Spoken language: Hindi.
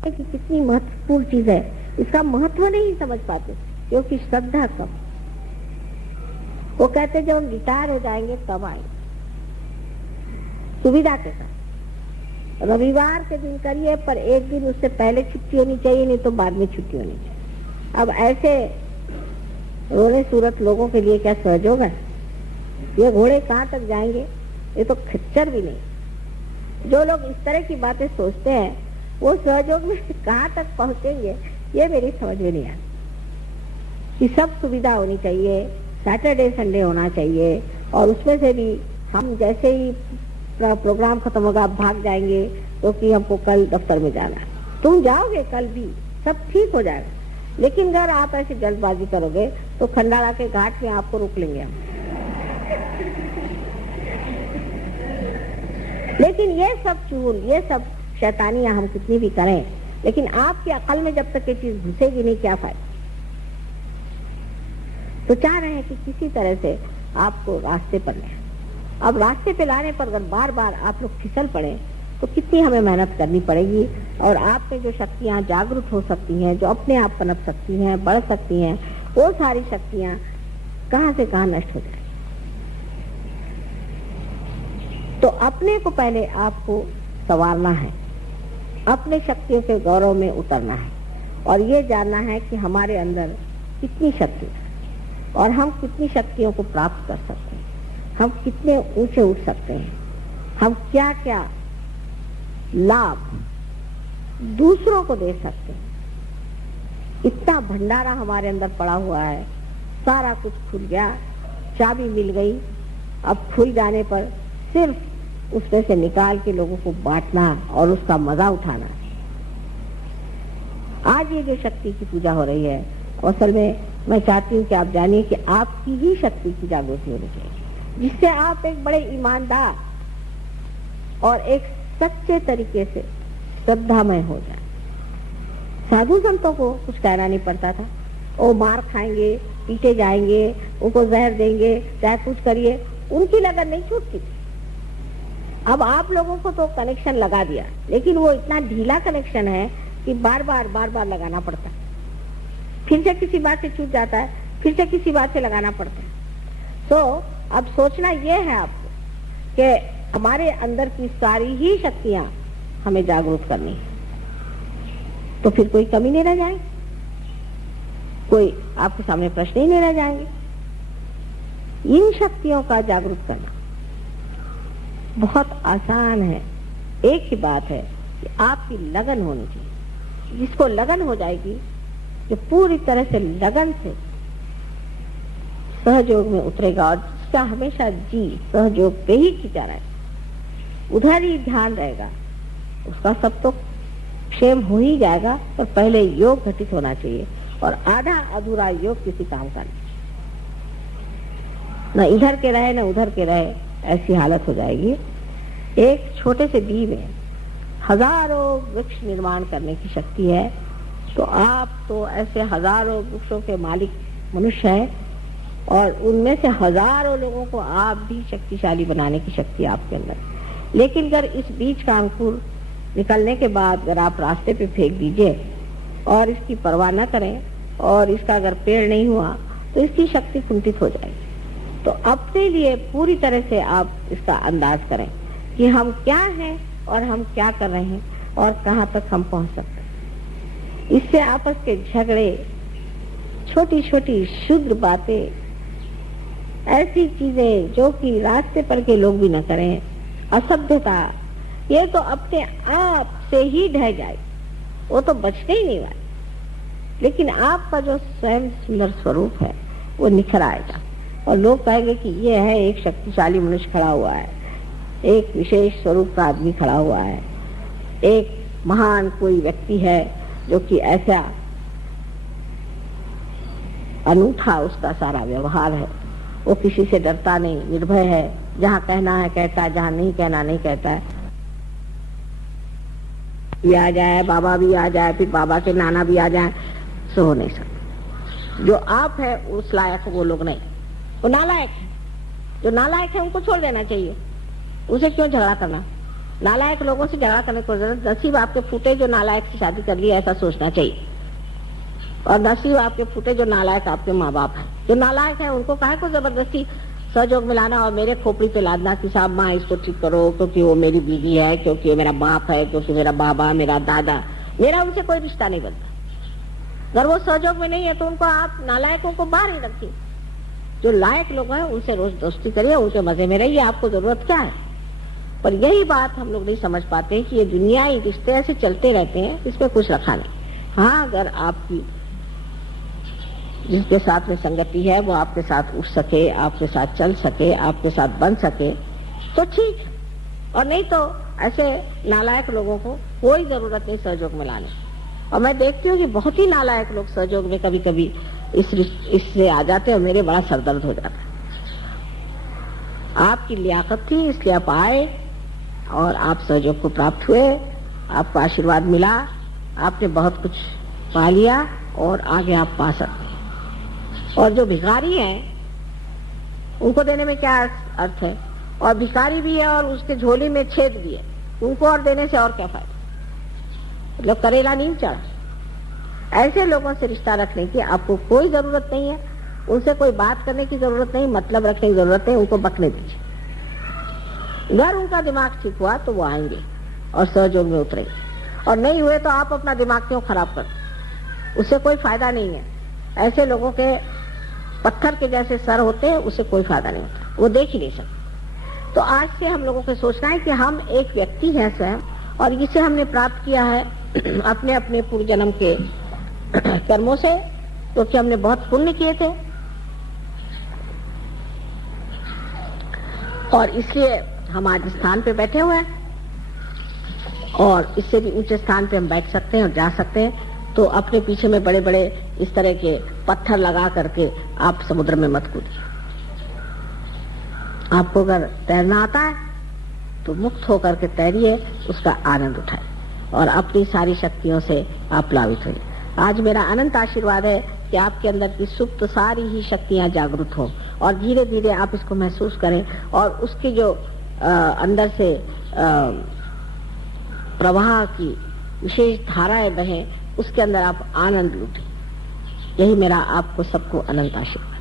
कि कितनी महत्वपूर्ण चीज है, इसका महत्व नहीं समझ पाते क्योंकि श्रद्धा कम। वो कहते जब हम रिटायर हो जाएंगे तब आएंगे, सुविधा के साथ। रविवार के दिन करिए, पर एक दिन उससे पहले छुट्टी होनी चाहिए, नहीं तो बाद में छुट्टी होनी चाहिए। अब ऐसे रोने सूरत लोगों के लिए क्या सहयोग है? ये घोड़े कहाँ तक जाएंगे? ये तो खच्चर भी नहीं। जो लोग इस तरह की बातें सोचते हैं वो सहयोग में कहाँ तक पहुंचेंगे, ये मेरी समझ में नहीं आती। कि सब सुविधा होनी चाहिए, सैटरडे संडे होना चाहिए, और उसमें से भी हम जैसे ही प्रोग्राम खत्म होगा आप भाग जाएंगे क्योंकि हमको कल दफ्तर में जाना है। तुम जाओगे कल भी, सब ठीक हो जाएगा, लेकिन अगर आप ऐसी जल्दबाजी करोगे तो खंडाला के घाट में आपको रोक लेंगे हम। लेकिन ये सब चूल, ये सब शैतानियां हम कितनी भी करें, लेकिन आपकी अकल में जब तक ये चीज घुसेगी नहीं, क्या फायदा? तो चाह रहे हैं कि किसी तरह से आपको रास्ते पर ले। अब रास्ते पे लाने पर अगर बार बार आप लोग फिसल पड़े तो कितनी हमें मेहनत करनी पड़ेगी, और आप में जो शक्तियां जागरूक हो सकती हैं, जो अपने आप पनप सकती हैं, बढ़ सकती हैं, वो सारी शक्तियां कहां से कहां नष्ट हो जाए। तो अपने को पहले आपको संवारना है, अपने शक्तियों के गौरव में उतरना है, और ये जानना है कि हमारे अंदर कितनी शक्ति है और हम कितनी शक्तियों को प्राप्त कर सकते हैं, हम कितने ऊंचे उठ सकते हैं, हम क्या क्या लाभ दूसरों को दे सकते हैं। इतना भंडारा हमारे अंदर पड़ा हुआ है, सारा कुछ खुल गया, चाबी मिल गई। अब खुल जाने पर सिर्फ उसमें से निकाल के लोगों को बांटना और उसका मजा उठाना। आज ये जो शक्ति की पूजा हो रही है, असल में मैं चाहती हूँ कि आप जानिए कि आपकी ही शक्ति की जागृति होनी चाहिए, जिससे आप एक बड़े ईमानदार और एक सच्चे तरीके से श्रद्धामय हो जाए। साधु संतों को कुछ कहना नहीं पड़ता था, वो मार खाएंगे, पीटे जाएंगे, उनको जहर देंगे, चाहे कुछ करिए, उनकी लगन नहीं छूटती थी। अब आप लोगों को तो कनेक्शन लगा दिया, लेकिन वो इतना ढीला कनेक्शन है कि बार बार लगाना पड़ता है। फिर से किसी बात से छूट जाता है, फिर से किसी बात से लगाना पड़ता है। तो अब सोचना यह है आपको कि हमारे अंदर की सारी ही शक्तियां हमें जागरूक करनी है, तो फिर कोई कमी नहीं रह जाएगी, कोई आपके सामने प्रश्न ही नहीं रह जाएंगे। इन शक्तियों का जागरूक करना बहुत आसान है। एक ही बात है कि आपकी लगन होनी चाहिए। जिसको लगन हो जाएगी, जो पूरी तरह से लगन से सहयोग में उतरेगा और जिसका हमेशा जी सहयोग पे ही खींचा रहे, उधर ही ध्यान रहेगा, उसका सब तो क्षेम हो ही जाएगा। पर पहले योग घटित होना चाहिए, और आधा अधूरा योग किसी काम का नहीं। न इधर के रहे न उधर के रहे, ऐसी हालत हो जाएगी। एक छोटे से बीज में हजारों वृक्ष निर्माण करने की शक्ति है, तो आप तो ऐसे हजारों वृक्षों के मालिक मनुष्य हैं, और उनमें से हजारों लोगों को आप भी शक्तिशाली बनाने की शक्ति आपके अंदर। लेकिन अगर इस बीज का अंकुर निकलने के बाद अगर आप रास्ते पे फेंक दीजिए और इसकी परवाह न करें, और इसका अगर पेड़ नहीं हुआ, तो इसकी शक्ति कुंठित हो जाएगी। तो अपने लिए पूरी तरह से आप इसका अंदाज करें कि हम क्या हैं और हम क्या कर रहे हैं और कहां तक हम पहुंच सकते हैं। इससे आपस के झगड़े, छोटी छोटी क्षुद्र बातें, ऐसी चीजें जो कि रास्ते पर के लोग भी न करें, असभ्यता, ये तो अपने आप से ही ढह जाए, वो तो बचने ही नहीं वाले। लेकिन आपका जो स्वयं सुंदर स्वरूप है वो निखर आएगा, और लोग कहेंगे कि ये है एक शक्तिशाली मनुष्य खड़ा हुआ है, एक विशेष स्वरूप का आदमी खड़ा हुआ है, एक महान कोई व्यक्ति है जो कि ऐसा अनूठा उसका सारा व्यवहार है, वो किसी से डरता नहीं, निर्भय है, जहाँ कहना है कहता है, जहाँ नहीं कहना नहीं कहता है। भी आ जाए, बाबा भी आ जाए, फिर बाबा के नाना भी आ जाए, सो हो नहीं सकता। जो आप है उस लायक वो लोग नहीं, वो नालायक है। जो नालायक है उनको छोड़ देना चाहिए, उसे क्यों झगड़ा करना? नालायक लोगों से झगड़ा करने की जरूरत, नसीब आपके फूटे जो नालायक से शादी कर लिया, ऐसा सोचना चाहिए। और नसीब आपके फूटे जो नालायक आपके माँ बाप है। जो नालायक है उनको काहे को जबरदस्ती सहयोग मिलाना और मेरे खोपड़ी पे लादना कि साहब माँ इसको ठीक करो, क्योंकि वो मेरी बीवी है, क्योंकि वो मेरा बाप है, क्योंकि मेरा बाबा, मेरा दादा, मेरा उनसे कोई रिश्ता नहीं बनता। अगर वो सहयोग में नहीं है तो उनको आप नालायकों को बाहर ही रखिए। जो लायक लोग हैं उनसे रोज दोस्ती करिए, उनके मजे में रहिए, आपको जरूरत क्या है। पर यही बात हम लोग नहीं समझ पाते कि ये दुनियाई रिश्ते ऐसे चलते रहते हैं, इसमें कुछ रखा नहीं। हाँ, अगर आपकी जिसके साथ में संगति है वो आपके साथ उठ सके, आपके साथ चल सके, आपके साथ बन सके तो ठीक है, और नहीं तो ऐसे नालायक लोगों को कोई जरूरत नहीं सहयोग में लाने। और मैं देखती हूँ कि बहुत ही नालायक लोग सहयोग में कभी कभी इससे आ जाते हैं और मेरे बड़ा सरदर्द हो जाता है। आपकी लियाकत थी इसलिए आप आए और आप सहयोग को प्राप्त हुए, आपको आशीर्वाद मिला, आपने बहुत कुछ पा लिया और आगे आप पा सकते हैं। और जो भिखारी हैं उनको देने में क्या अर्थ है, और भिखारी भी है और उसके झोली में छेद भी है, उनको और देने से और क्या फायदा, मतलब करेला नीम चढ़ा। ऐसे लोगों से रिश्ता रखने की आपको कोई जरूरत नहीं है, उनसे कोई बात करने की जरूरत नहीं, मतलब रखने की जरूरत नहीं, उनको बकने दीजिए। अगर उनका दिमाग ठीक हुआ तो वो आएंगे और सहयोग में उतरेंगे, और नहीं हुए तो आप अपना दिमाग क्यों खराब कर, उससे कोई फायदा नहीं है। ऐसे लोगों के पत्थर के जैसे सर होते हैं, उससे कोई फायदा नहीं होता, वो देख ही नहीं सकते। तो आज से हम लोगों को सोचना है कि हम एक व्यक्ति हैं स्वयं, और इसे हमने प्राप्त किया है अपने अपने पूर्व जन्म के कर्मों से, क्योंकि हमने बहुत पुण्य किए थे, और इसलिए हम आज स्थान पे बैठे हुए हैं, और इससे भी ऊंचे स्थान पे हम बैठ सकते हैं और जा सकते हैं। तो अपने पीछे में बड़े बड़े इस तरह के पत्थर लगा करके आप समुद्र में मत कूदिए। आपको अगर तैरना आता है तो मुक्त होकर के तैरिए, उसका आनंद उठाइए और अपनी सारी शक्तियों से आप प्लावित होइए। आज मेरा अनंत आशीर्वाद है कि आपके अंदर की सुप्त सारी ही शक्तियां जागृत हो, और धीरे धीरे आप इसको महसूस करें, और उसके जो अंदर से प्रवाह की विशेष धाराएं बहें, उसके अंदर आप आनंद लूटें। यही मेरा आपको सबको अनंत आशीर्वाद।